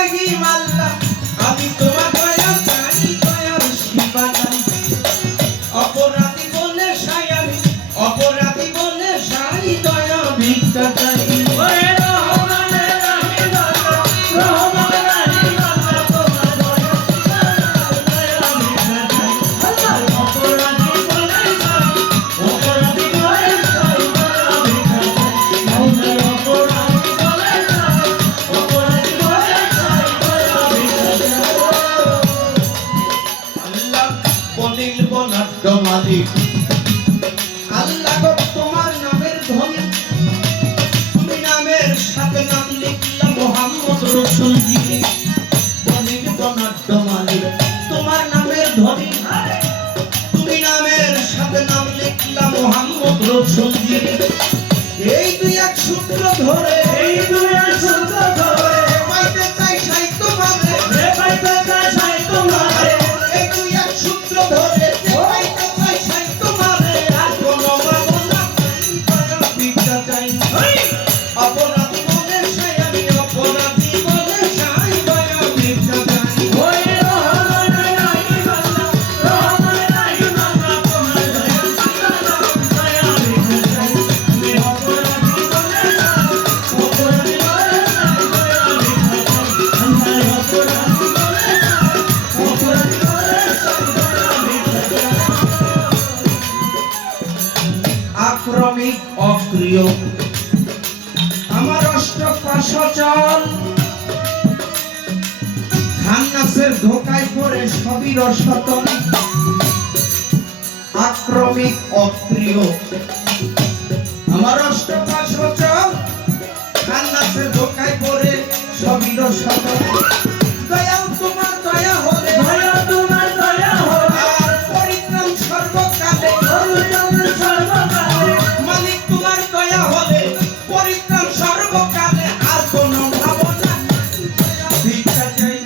রাহিম আল্লাহ আমি তোমার দয়া চাই দয়ার সীমানা অপরাধী বলে সাই আমি অপরাধী বলে সাই দয়া ভিক্ষা চাই আল্লাহ গো তোমার নামের ধনী তুমি নামের সাথে নাম লিখলাম মুহাম্মদ রাসূলজি বনির বনাঢ্য মালিক তোমার নামের ধনী তুমি নামের সাথে নাম লিখলাম মুহাম্মদ রাসূলজি এই দুই এক সূত্র ধরে পাইতে চাই সাহিত্য ভাবে পাইতে চাই সাহিত্য ভাবে এই দুই এক সূত্র ধরে অপরাধী বলে সাই আমি অপরাধী বলে সাই দয়া ভিক্ষা চাই আক্রমিক অক্রিয় আমার অষ্টপাশচল খান্নাসের ধোকায় পড়ে সবই রসতল আক্রমিক অক্রিয় আমার অষ্টপাশচল খান্নাসের ধোকায় পড়ে সবই রসতল দয়াল তোমার দয়া হলে আর পরিত্রাণ সর্বকালে মালিক তোমার দয়া হলে পরিত্রাণ সর্বকালে আর কোনো ভাবনা ভিক্ষা চাই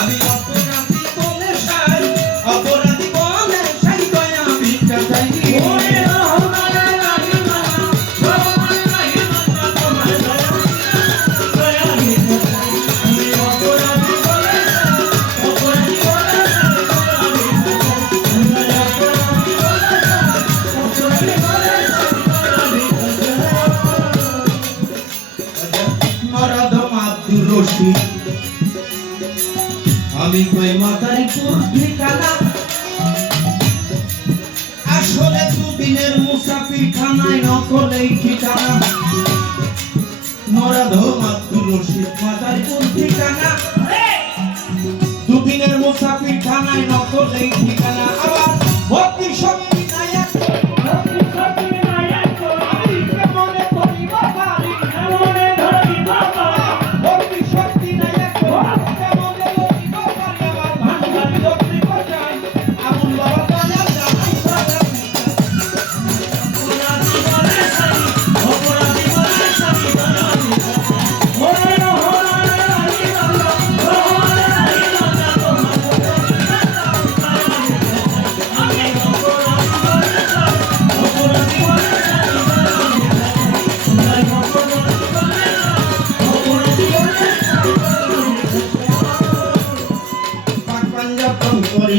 আমি অপরাধী বলে সাই দয়া ভিক্ষা চাই আমি কই মাদারীপুর ঠিকানা আসলে দুদিনের মুসাফির খানায় নকলেই ঠিকানা নরাধম আব্দুর রশিদ মাদারীপুর ঠিকানা দুদিনের মুসাফির খানায় নকলেই ঠিকানা আবার ভক্তি শক্তি নায়ক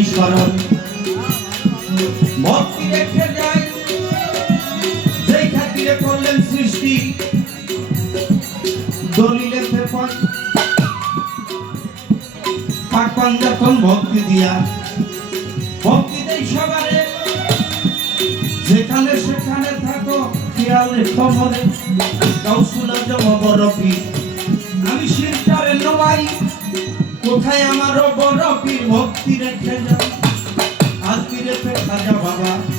স্মরণ ভক্তি রেখে যায় যেই খাতিরে করলেন সৃষ্টি দলিলে পাকপান যখন ভক্তি দিয়া ভক্তি দেই সবারে যেখানে সেখানে থাকো খেয়ালে খবরে গাউসুল আজম বরফি আমি শিরটারে নবাই কোথায় আমার বড় পীর ভক্তি রেখে যাও